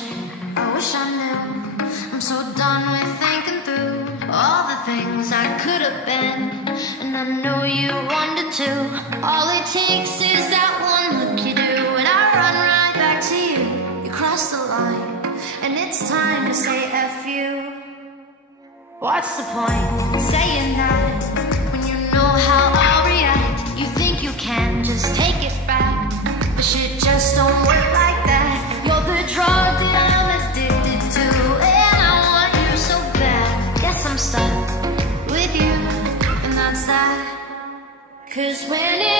watching, I wish I knew. I'm so done with thinking through all the things I could have been, and I know you wanted to. All it takes is that one look you do, and I run right back to you. You cross the line, and it's time to say F you. What's the point in saying that when you know how I'll react? You think you can just take it back, but shit just don't work like that. You're the drug that I'm addicted to, and I want you so bad. Guess I'm stuck with you, and that's that. 'Cause when it